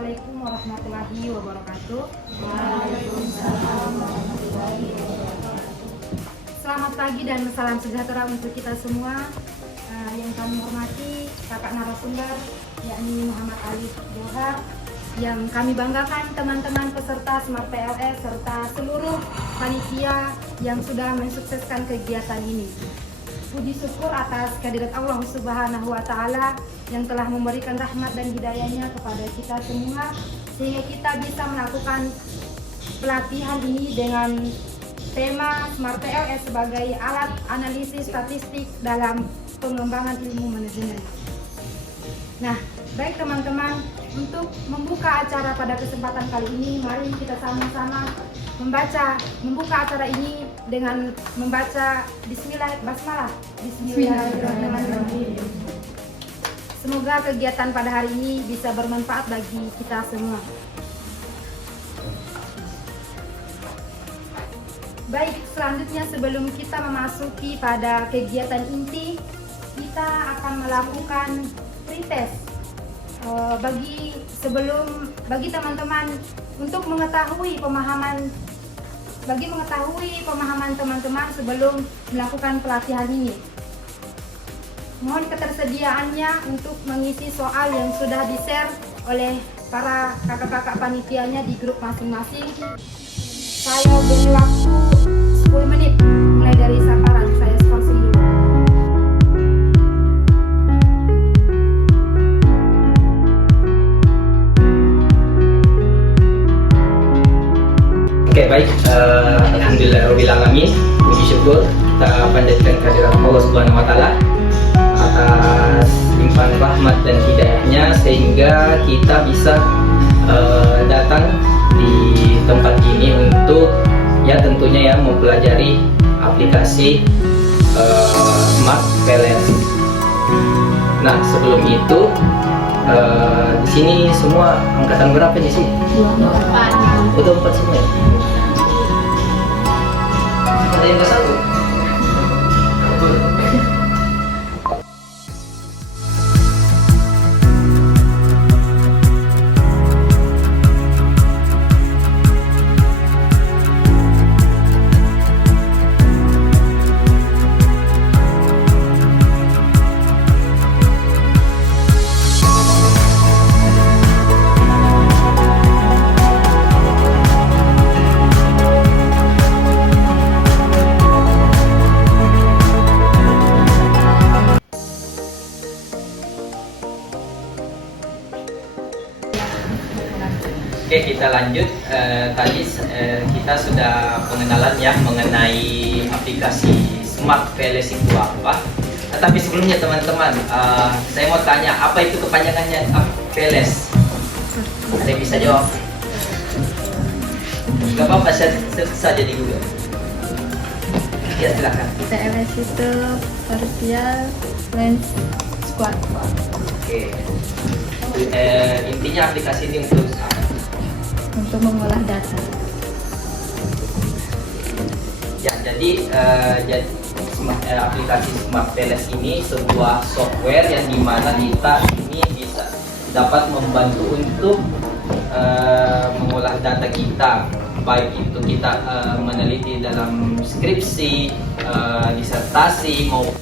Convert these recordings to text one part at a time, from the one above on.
Assalamualaikum warahmatullahi wabarakatuh. Waalaikumsalam warahmatullahi wabarakatuh. Selamat pagi dan salam sejahtera untuk kita semua. Yang kami hormati kakak narasumber yakni Muhammad Alif Johar, yang kami banggakan teman-teman peserta Smart PLS serta seluruh panitia yang sudah mensukseskan kegiatan ini. Puji syukur atas kehadirat Allah Subhanahu wa Ta'ala yang telah memberikan rahmat dan hidayahnya kepada kita semua, sehingga kita bisa melakukan pelatihan ini dengan tema Smart PLS sebagai alat analisis statistik dalam pengembangan ilmu manajemen. Nah, baik teman-teman, untuk membuka acara pada kesempatan kali ini, mari kita sama-sama membuka acara ini dengan membaca Bismillah. Bismillahirrahmanirrahim. Semoga kegiatan pada hari ini bisa bermanfaat bagi kita semua. Baik, selanjutnya sebelum kita memasuki pada kegiatan inti, kita akan melakukan pretest. Bagi teman-teman untuk mengetahui pemahaman teman-teman sebelum melakukan pelatihan ini. Mohon ketersediaannya untuk mengisi soal yang sudah di-share oleh para kakak-kakak panitianya di grup masing-masing. Saya beri waktu 10 menit mulai dari samparan. Saya skorsing dulu. Oke, baik. Alhamdulillahirrahmanirrahim. Puji syukur kita panjatkan kehadirat Allah Subhanahu wa Ta'ala atas limpahan rahmat dan hidayahnya sehingga kita bisa datang di tempat ini untuk tentunya mempelajari aplikasi Smart PLS. Nah, sebelum itu di sini semua angkatan berapa di sini? 24. Udah 4 semua ya? Ada yang ke 1? Oke, kita lanjut. Tadi kita sudah pengenalan mengenai aplikasi Smart PLS itu apa. Tapi sebelumnya teman-teman, saya mau tanya, apa itu kepanjangannya PLS? Saya bisa jawab? Gak apa-apa, search saja di Google. Ya, silakan. PLS itu Partial Lens Squad. Oke. Intinya aplikasi ini untuk mengolah data. Ya, jadi aplikasi Smart PLS ini sebuah software yang dimana kita ini bisa dapat membantu untuk mengolah data kita, baik itu kita meneliti dalam skripsi, disertasi maupun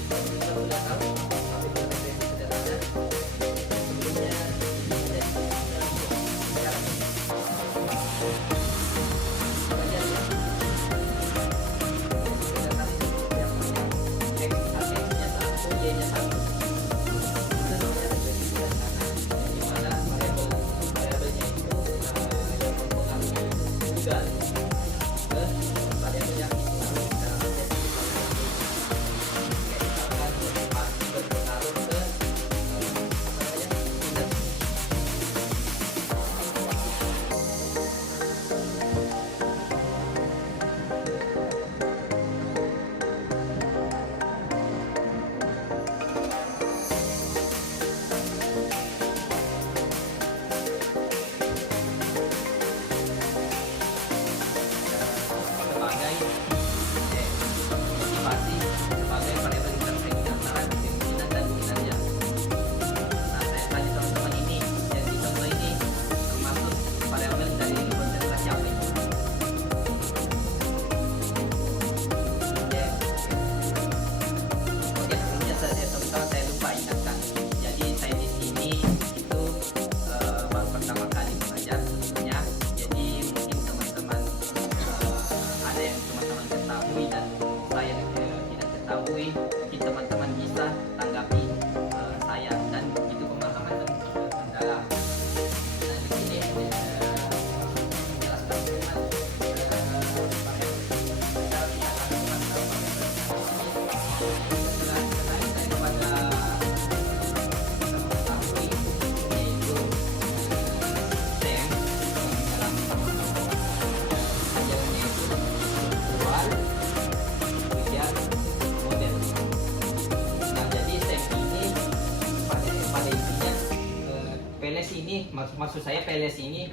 maksud saya PLS ini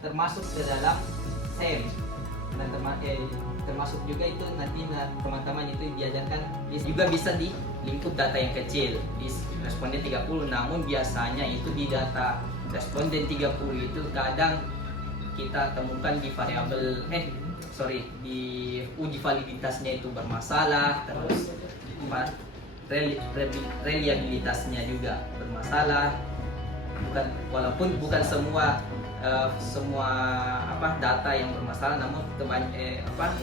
termasuk ke dalam SEM dan termasuk juga itu nanti teman-teman itu diajarkan juga bisa di lingkup data yang kecil di responden 30, namun biasanya itu di data responden 30 itu kadang kita temukan di variabel di uji validitasnya itu bermasalah, terus reliabilitasnya juga bermasalah. Walaupun bukan semua data yang bermasalah, namun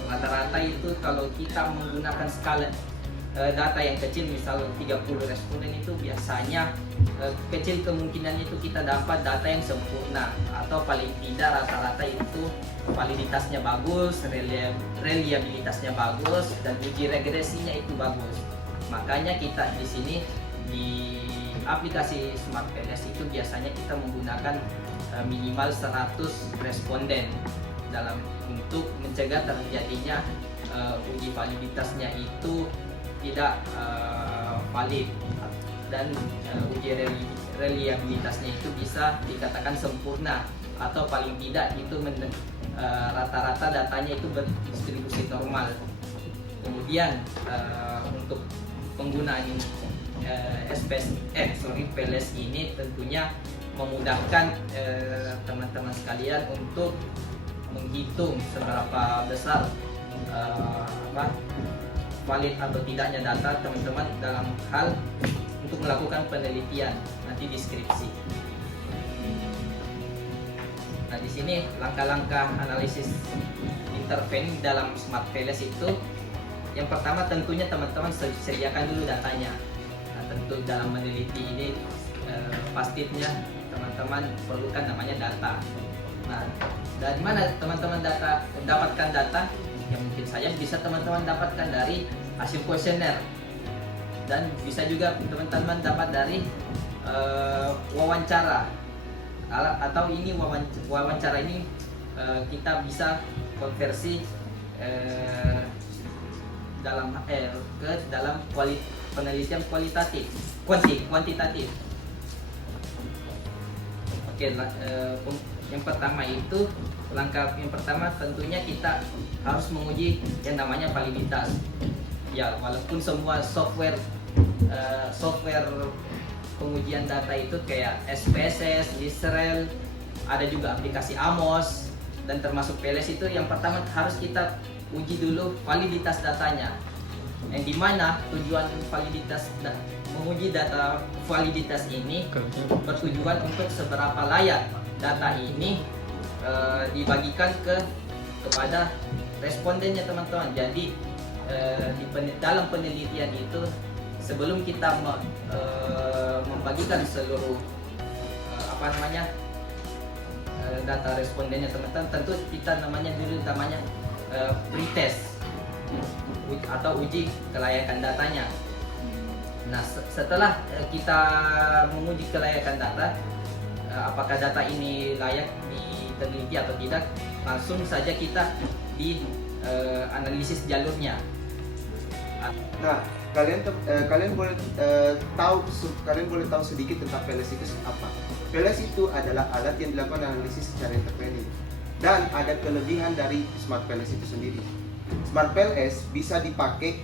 rata-rata itu kalau kita menggunakan skala data yang kecil, misal 30 responden itu biasanya kecil kemungkinan itu kita dapat data yang sempurna, atau paling tidak rata-rata itu validitasnya bagus, reliabilitasnya bagus, dan uji regresinya itu bagus. Makanya kita di sini di aplikasi Smart PLS itu biasanya kita menggunakan minimal 100 responden untuk mencegah terjadinya uji validitasnya itu tidak valid, dan uji reliabilitasnya itu bisa dikatakan sempurna, atau paling tidak itu rata-rata datanya itu berdistribusi normal. Kemudian untuk penggunaan PLS ini tentunya memudahkan teman-teman sekalian untuk menghitung seberapa besar valid atau tidaknya data teman-teman dalam hal untuk melakukan penelitian nanti di skripsi. Nah, di sini langkah-langkah analisis intervene dalam Smart PLS itu, yang pertama tentunya teman-teman sediakan dulu datanya. Nah, tentu dalam meneliti ini pastinya teman-teman perlukan namanya data. Nah, dari mana teman-teman dapatkan data? Yang mungkin saja bisa teman-teman dapatkan dari hasil kuesioner, dan bisa juga teman-teman dapat dari wawancara, atau ini wawancara ini kita bisa konversi ke dalam penelitian kuantitatif. Oke, yang pertama itu langkah yang pertama tentunya kita harus menguji yang namanya validitas. Ya, walaupun semua software pengujian data itu kayak SPSS, Listerel, ada juga aplikasi Amos, dan termasuk PLS itu yang pertama harus kita uji dulu validitas datanya. Yang dimana tujuan menguji data validitas ini bertujuan untuk seberapa layak data ini dibagikan kepada respondennya teman-teman. Jadi dalam penelitian itu sebelum kita membagikan seluruh data respondennya teman-teman, tentu kita namanya pretest atau uji kelayakan datanya. Nah, setelah kita menguji kelayakan data, apakah data ini layak diteliti atau tidak, langsung saja kita di analisis jalurnya. Nah, kalian boleh tahu sedikit tentang PLS itu apa? PLS itu adalah alat yang dilakukan analisis secara intervening, dan ada kelebihan dari Smart PLS itu sendiri. Smart PLS bisa dipakai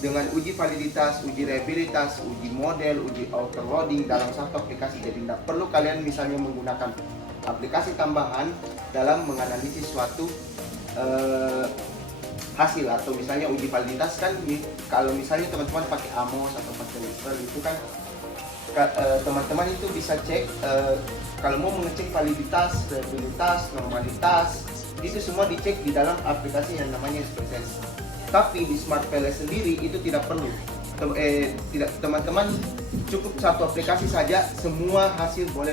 dengan uji validitas, uji reliabilitas, uji model, uji autoloading dalam satu aplikasi. Jadi tidak perlu kalian misalnya menggunakan aplikasi tambahan dalam menganalisis suatu hasil, atau misalnya uji validitas kan kalau misalnya teman-teman pakai Amos atau pakai Listerel itu kan teman-teman itu bisa cek kalau mau mengecek validitas, reliabilitas, normalitas, itu semua dicek di dalam aplikasi yang namanya SPSS. Tapi di Smart PLS sendiri itu tidak perlu. Teman-teman cukup satu aplikasi saja, semua hasil boleh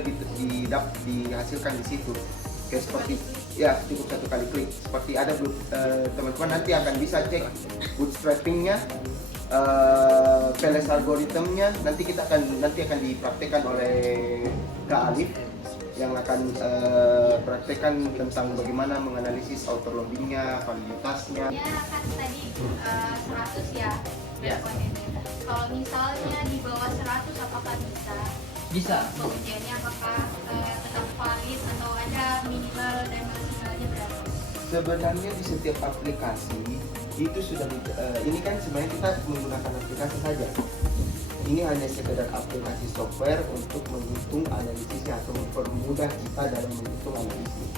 dihasilkan di situ. Kayak seperti ya cukup satu kali klik. Seperti ada teman-teman nanti akan bisa cek bootstrappingnya, PLS algoritmnya. Nanti akan dipraktekkan oleh Kak Alif yang akan praktekkan tentang bagaimana menganalisis autoloadingnya, validitasnya. Ya kan tadi 100 ya respondennya. Kalau misalnya di bawah 100 apakah bisa? Bisa. Pengujiannya apakah tetap valid atau ada minimal dan maksimalnya berapa? Sebenarnya di setiap aplikasi itu sudah ini kan sebenarnya kita menggunakan aplikasi saja. Ini hanya sekedar aplikasi software untuk menghitung analisisnya atau mempermudah kita dalam menghitung analisis.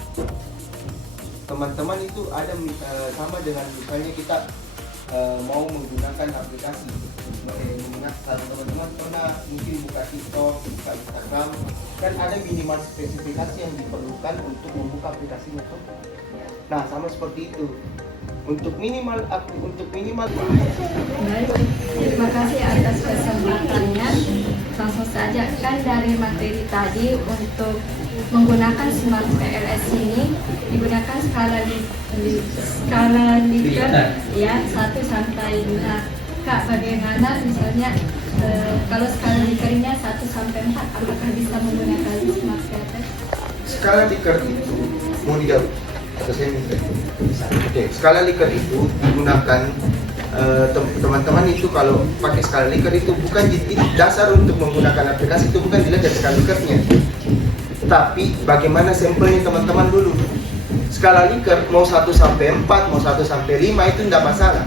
Teman-teman itu ada sama dengan misalnya kita mau menggunakan aplikasi. Kalau teman-teman pernah mungkin buka TikTok, buka Instagram, kan ada minimal spesifikasi yang diperlukan untuk membuka aplikasinya tuh. Nah, sama seperti itu. Untuk minimal Baik, terima kasih atas kesempatannya. Langsung saja kan dari materi tadi untuk menggunakan Smart PLS ini digunakan skala Likert ya 1 sampai 5. Kak, bagaimana misalnya kalau skala Likertnya 1 sampai 4, apakah bisa menggunakan Smart PLS? skala Likert itu mau dijawab atau saya minta? Oke, skala Likert itu digunakan teman-teman itu kalau pakai skala Likert itu bukan dasar untuk menggunakan aplikasi, itu bukan dilihat dari skala Likertnya, tapi bagaimana sampelnya teman-teman dulu. Skala Likert mau 1 sampai 4, mau 1 sampai 5 itu tidak masalah.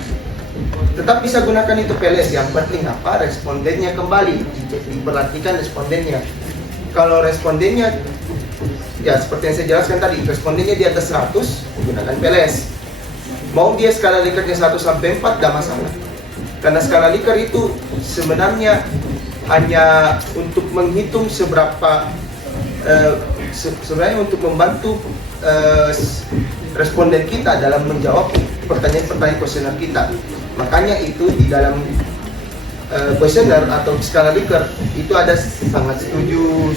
Tetap bisa gunakan itu PLS, yang penting apa? Respondennya kembali, diperhatikan respondennya. Kalau respondennya ya seperti yang saya jelaskan tadi, respondennya di atas 100, gunakan PLS. Mau dia skala Likertnya 1 sampai 4, tidak masalah. Karena skala Likert itu sebenarnya hanya untuk menghitung seberapa sebenarnya untuk membantu responden kita dalam menjawab pertanyaan-pertanyaan kuesioner kita. Makanya itu di dalam kuesioner atau skala Likert itu ada sangat setuju,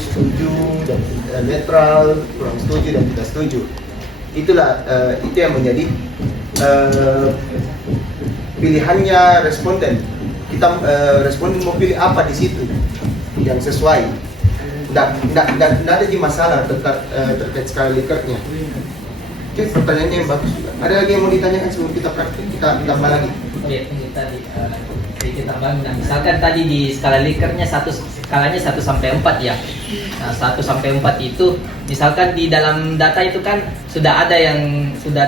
dan netral, kurang setuju dan tidak setuju. Itulah itu yang menjadi pilihannya responden. Kita responden mau pilih apa di situ yang sesuai. Tidak ada masalah terkait skala Likertnya. Oke, pertanyaannya yang bagus juga. Ada lagi yang mau ditanyakan sebelum kita praktik? Kita tambah lagi. Oke, tadi sedikit tambahan. Nah, misalkan tadi di skala Likertnya skalanya 1 sampai 4 ya. Nah, 1 sampai 4 itu misalkan di dalam data itu kan sudah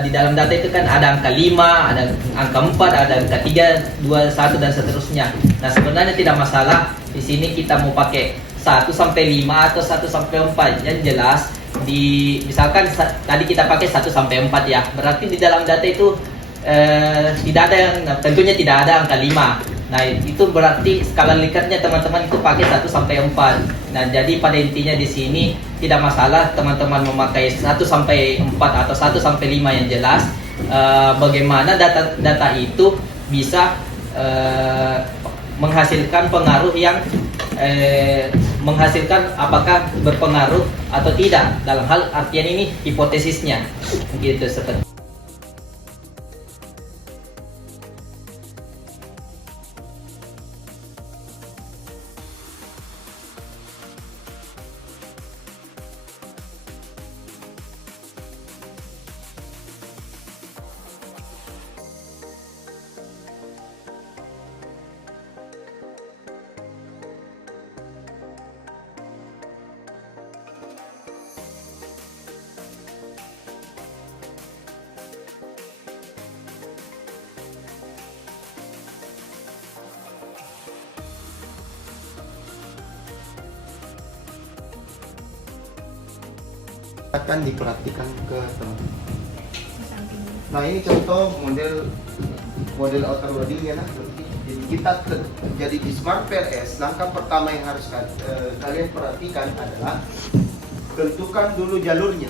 di dalam data itu kan ada angka 5, ada angka 4, ada angka 3, 2, 1 dan seterusnya. Nah, sebenarnya tidak masalah di sini kita mau pakai 1 sampai 5 atau 1 sampai 4. Yang jelas misalkan tadi kita pakai 1 sampai 4 ya. Berarti di dalam data itu tidak ada tentunya tidak ada angka 5. Nah, itu berarti skala Likertnya teman-teman itu pakai 1 sampai 4. Nah, jadi pada intinya di sini tidak masalah teman-teman memakai 1 sampai 4 atau 1 sampai 5, yang jelas bagaimana data itu bisa menghasilkan pengaruh yang menghasilkan apakah berpengaruh atau tidak, dalam hal artian ini hipotesisnya gitu seperti. Akan diperhatikan ke teman-teman. Nah, ini contoh model outer loadingnya. Jadi jadi di Smart PLS, langkah pertama yang harus kalian perhatikan adalah tentukan dulu jalurnya.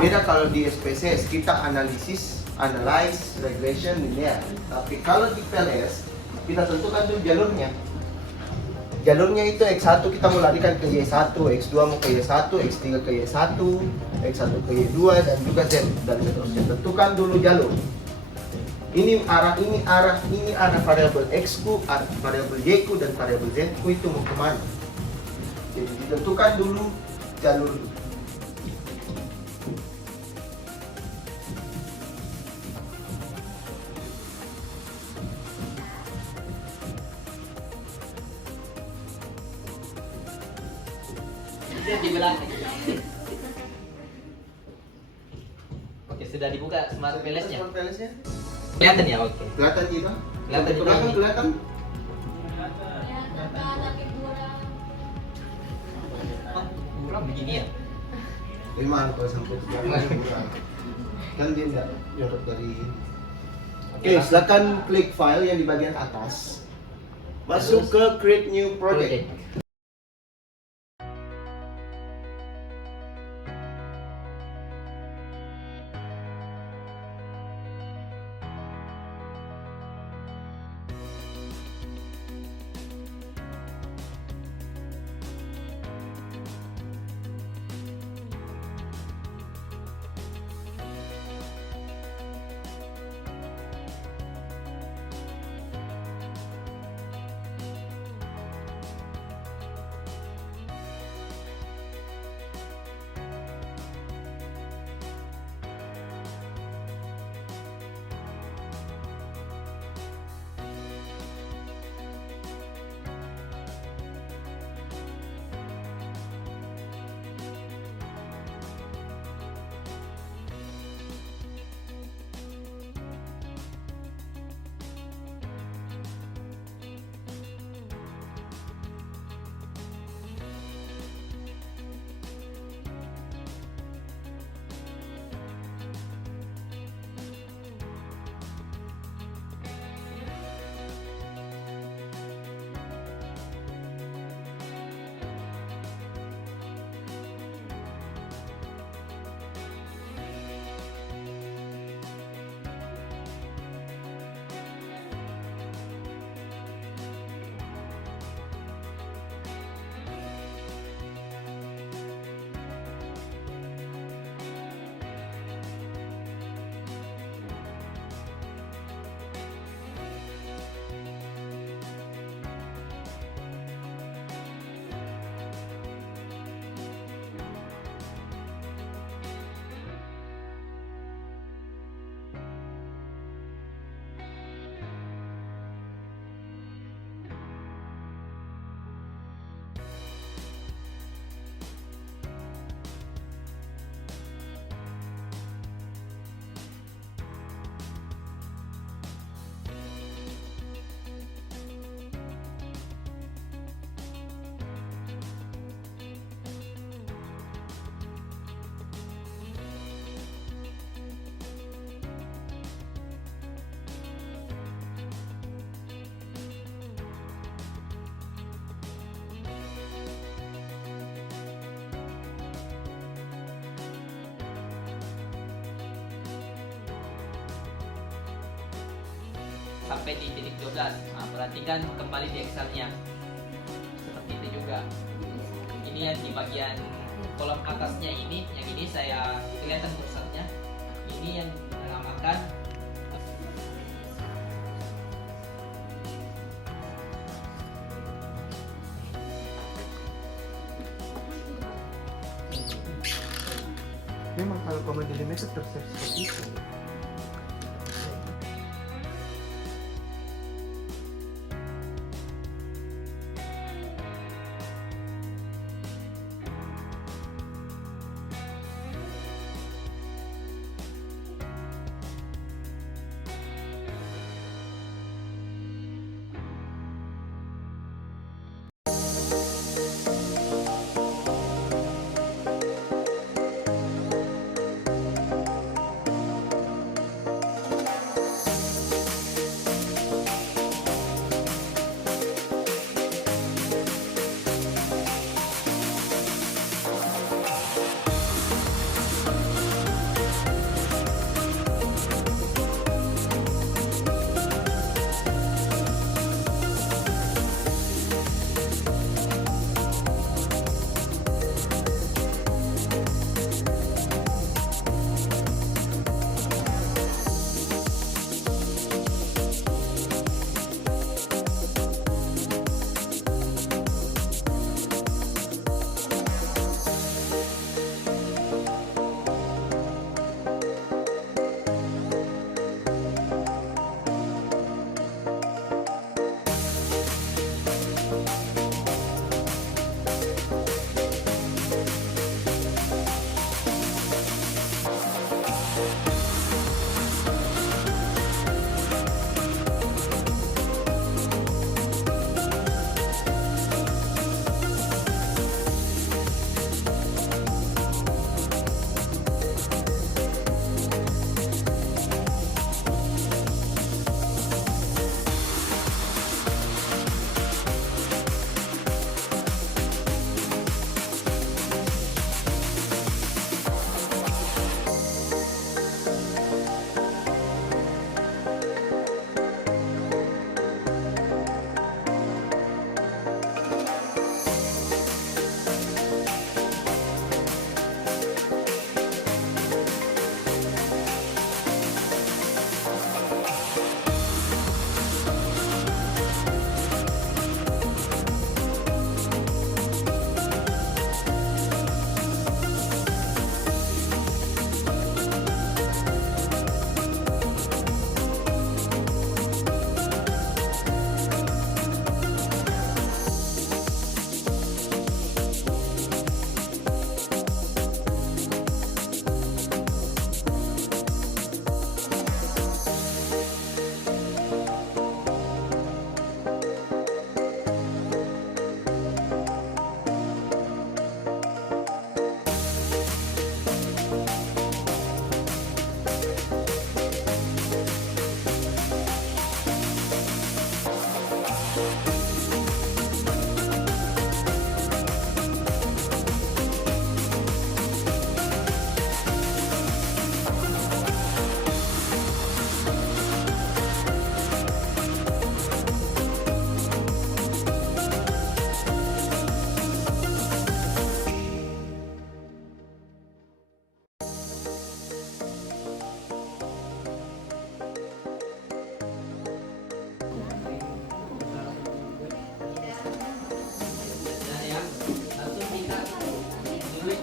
Beda kalau di SPSS kita analyze, regression, linear. Tapi kalau di PLS kita tentukan dulu jalurnya. Jalurnya itu X1 kita mau larikan ke Y1, X2 mau ke Y1, X3 ke Y1, X1 ke Y2 dan juga Z dan seterusnya. Tentukan dulu jalur. Ini arah variabel X ku, variabel Y ku dan variabel Z ku itu mau kemana. Jadi ditentukan dulu jalur. Oke, sudah dibuka Smart PLS-nya. Smart PLS-nya. Kelihatan ya? Oke. Kelihatan kita? Kelihatan Ke belakang ini. kelihatan? Oh, kurang begini ya? Memang kalau sampai ke belakang kurang. Kan dia enggak nyorot dari. Oke, silakan klik file yang di bagian atas. Masuk ke create new project. Sampai di titik 12. Nah, perhatikan kembali di Excel-nya. Seperti itu juga. Ini yang di bagian kolom atasnya ini, yang ini saya kelihatan kursornya. Ini yang dinamakan Memang kalau command delimiter terset seperti itu.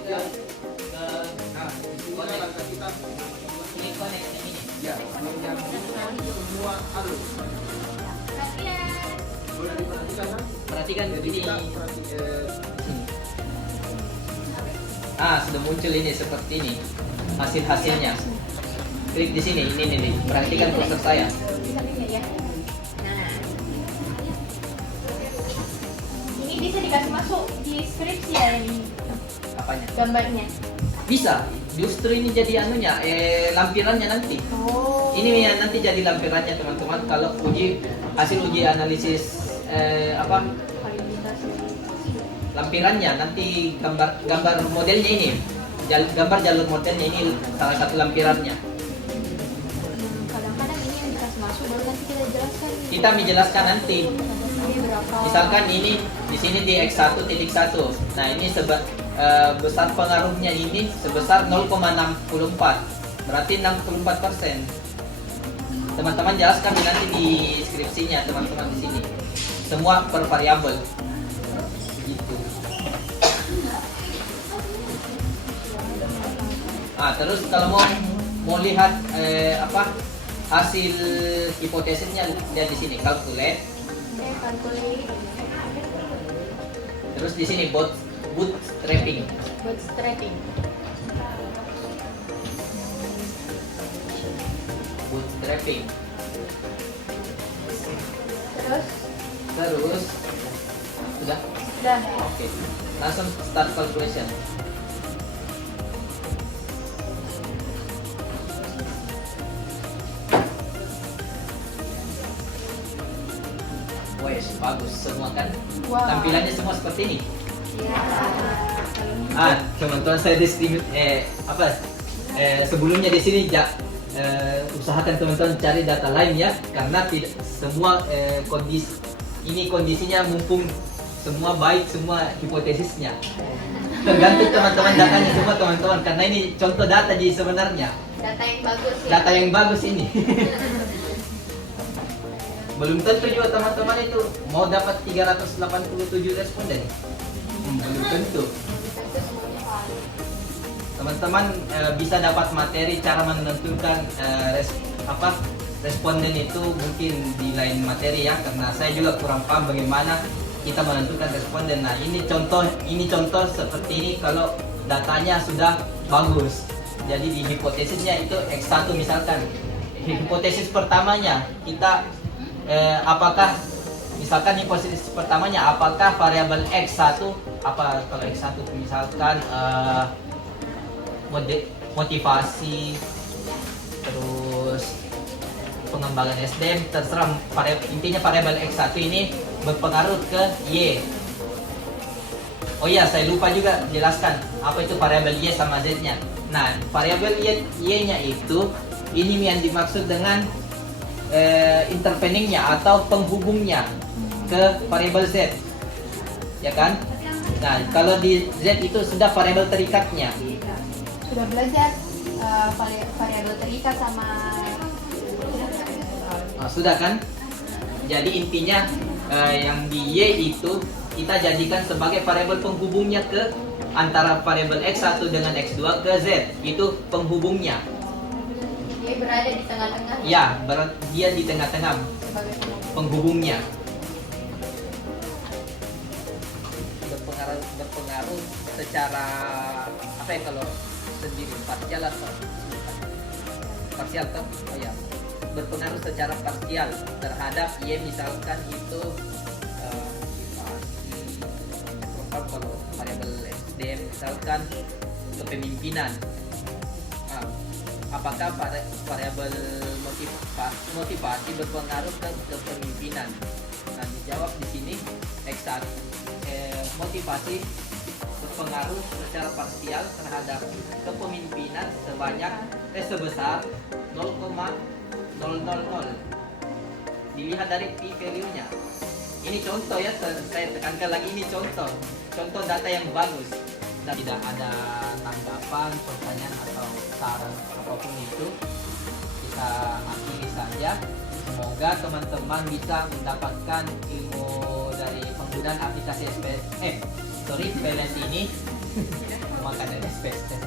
ke Nah, disinilah langkah kita. ini connect ini. Ya, menyambungkan semua alur. Perhatian. Boleh diperhatikan kan? Perhatikan Jadi ini. kita Sini. Sudah muncul ini seperti ini hasilnya. Klik di sini, ini nih. Perhatikan proses saya. Nah. Ini bisa dikasih masuk di skripsi ya ini Apanya? gambarnya. Bisa. Justru ini jadi anunya, lampirannya nanti. Oh. Ini yang nanti jadi lampirannya teman-teman kalau hasil uji analisis lampirannya nanti gambar modelnya ini. Gambar jalur modelnya ini salah satu lampirannya. Kadang-kadang ini yang dikasih masuk baru nanti kita jelaskan. Kita menjelaskan nanti. Ini berapa? Misalkan ini di sini di X1.1. Nah, ini besar pengaruhnya ini sebesar 0,64. Berarti 64%. Teman-teman jelaskan nanti di skripsinya teman-teman di sini. Semua per variabel. Begitu. Terus kalau mau lihat hasil hipotesisnya, lihat di sini calculate. Calculate. Terus di sini bootstrapping. Bootstrapping. Bootstrapping. Terus Sudah? udah. Oke. Langsung start calculation. Wes, bagus semua kan? Wow. Tampilannya semua seperti ini. Ya. Teman-teman saya distribute sebelumnya di sini usahakan teman-teman cari data lain ya, karena tidak semua kondisinya mumpung semua baik, semua hipotesisnya. Tergantung teman-teman datanya semua teman-teman, karena ini contoh data jadi sebenarnya. Data yang bagus ya. Data yang bagus ini. Belum tentu juga teman-teman itu mau dapat 387 responden. Belum tentu. Teman-teman bisa dapat materi cara menentukan responden itu mungkin di lain materi ya, karena saya juga kurang paham bagaimana kita menentukan responden. Nah, ini contoh seperti ini kalau datanya sudah bagus. Jadi di hipotesisnya itu X1 misalkan. Hipotesis pertamanya kita apakah misalkan hipotesis pertamanya apakah variabel X1 kalau X1 misalkan motivasi, terus pengembangan SDM, terserah intinya variabel X1 ini berpengaruh ke Y. Oh iya, saya lupa juga jelaskan apa itu variabel Y sama Z-nya. Nah, variabel Y-nya itu ini yang dimaksud dengan interveningnya atau penghubungnya ke variabel Z, ya kan? Nah, kalau di Z itu sudah variabel terikatnya. Sudah belajar variabel terikat sama Sudah kan? Jadi intinya yang di Y itu kita jadikan sebagai variabel penghubungnya ke antara variabel X1 dengan X2 ke Z. Itu penghubungnya. dia berada di tengah-tengah Ya, dia di tengah-tengah sebagai penghubungnya. Berpengaruh secara apa ya, kalau sendiri parsial atau parsial kan? Oh ya, berpengaruh secara parsial terhadap Y misalkan itu kalau variabel SDM misalkan kepemimpinan. Apakah variabel motivasi berpengaruh ke kepemimpinan? Nah, dijawab di sini X1 motivasi berpengaruh secara parsial terhadap kepemimpinan sebesar 0,000. Dilihat dari P value-nya. Ini contoh ya, saya tekankan lagi, ini contoh data yang bagus. Tidak ada tanggapan, pertanyaan atau saran apapun itu, kita akhiri saja. Semoga teman-teman bisa mendapatkan ilmu dari penggunaan aplikasi PLS ini. Terima kasih. ada SPSS.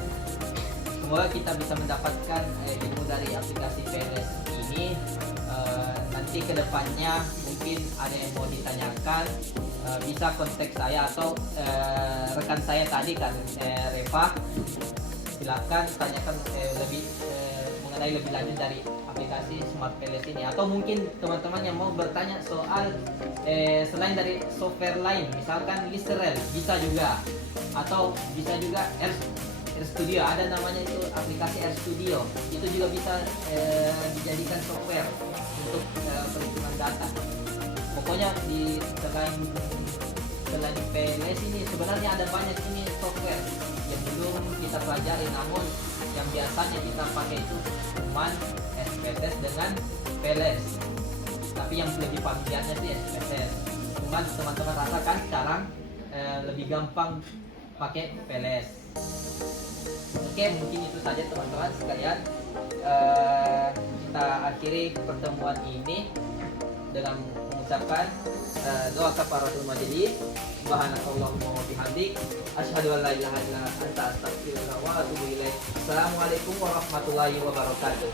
Semoga kita bisa mendapatkan ilmu dari aplikasi PLS ini. Nanti kedepannya mungkin ada yang mau ditanyakan, bisa kontak saya atau rekan saya tadi kan, Reva. Silakan tanyakan mengenai lebih lanjut dari aplikasi Smart PLS ini, atau mungkin teman-teman yang mau bertanya soal selain dari software lain, misalkan Listerel bisa juga, atau bisa juga RStudio, ada namanya itu aplikasi RStudio, itu juga bisa dijadikan software untuk perhitungan data. Pokoknya di selain PLS ini sebenarnya ada banyak ini software yang belum kita pelajari, namun yang biasanya kita pakai itu cuma SPSS dengan PLS, tapi yang lebih familiarnya sih SPSS. Cuman teman-teman rasakan sekarang lebih gampang pakai PLS. Oke, mungkin itu saja teman-teman sekalian. Kita akhiri pertemuan ini dengan mengucapkan doa kafaratul majelis. Subhanakallahumma wa bihamdik, asyhadu an la ilaha illa anta, astaghfiruka wa atubu ilaik. Assalamualaikum warahmatullahi wabarakatuh.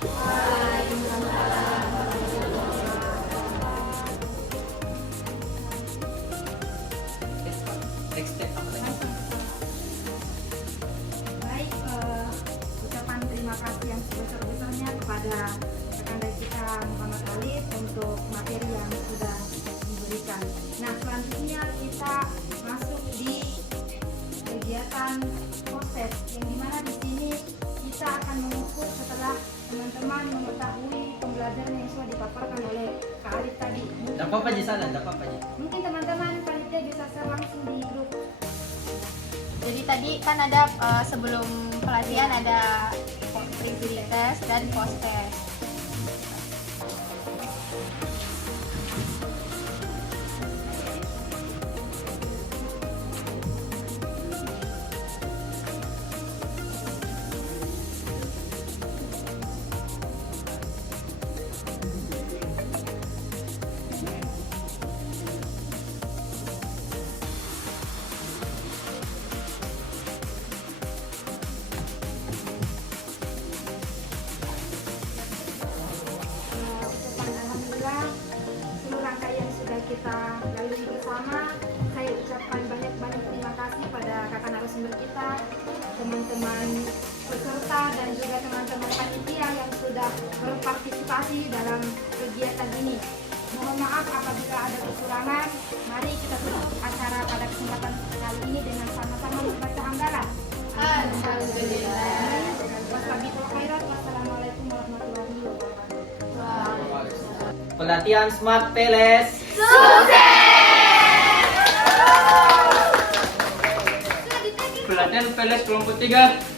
Next step apa lagi? Baik, ucapan terima kasih yang sebesar-besarnya kepada rekan kita Muhammad Alif untuk materi yang sudah diberikan. Nah, selanjutnya kita masuk di kegiatan proses, yang dimana di sini kita akan mengukur setelah teman-teman mengetahui pembelajaran yang sudah dipaparkan oleh Kak Alif tadi. Tidak apa-apa di sana, tidak apa-apa. Mungkin teman-teman panitia bisa share langsung di grup. Jadi tadi kan ada sebelum pelatihan ada pre test dan post test. Alhamdulillah, seluruh rangkaian sudah kita lalui bersama. Saya ucapkan banyak-banyak terima kasih pada kakak narasumber kita, teman-teman peserta dan juga teman-teman panitia yang sudah berpartisipasi dalam kegiatan ini. Mohon maaf apabila ada kekurangan. Mari kita tutup acara pada kesempatan kali ini dengan sama-sama membaca hamdalah. Alhamdulillah. Wassalamualaikum warahmatullahi wabarakatuh. Pelatihan Smart PLS. Pelatihan PLS kelompok 3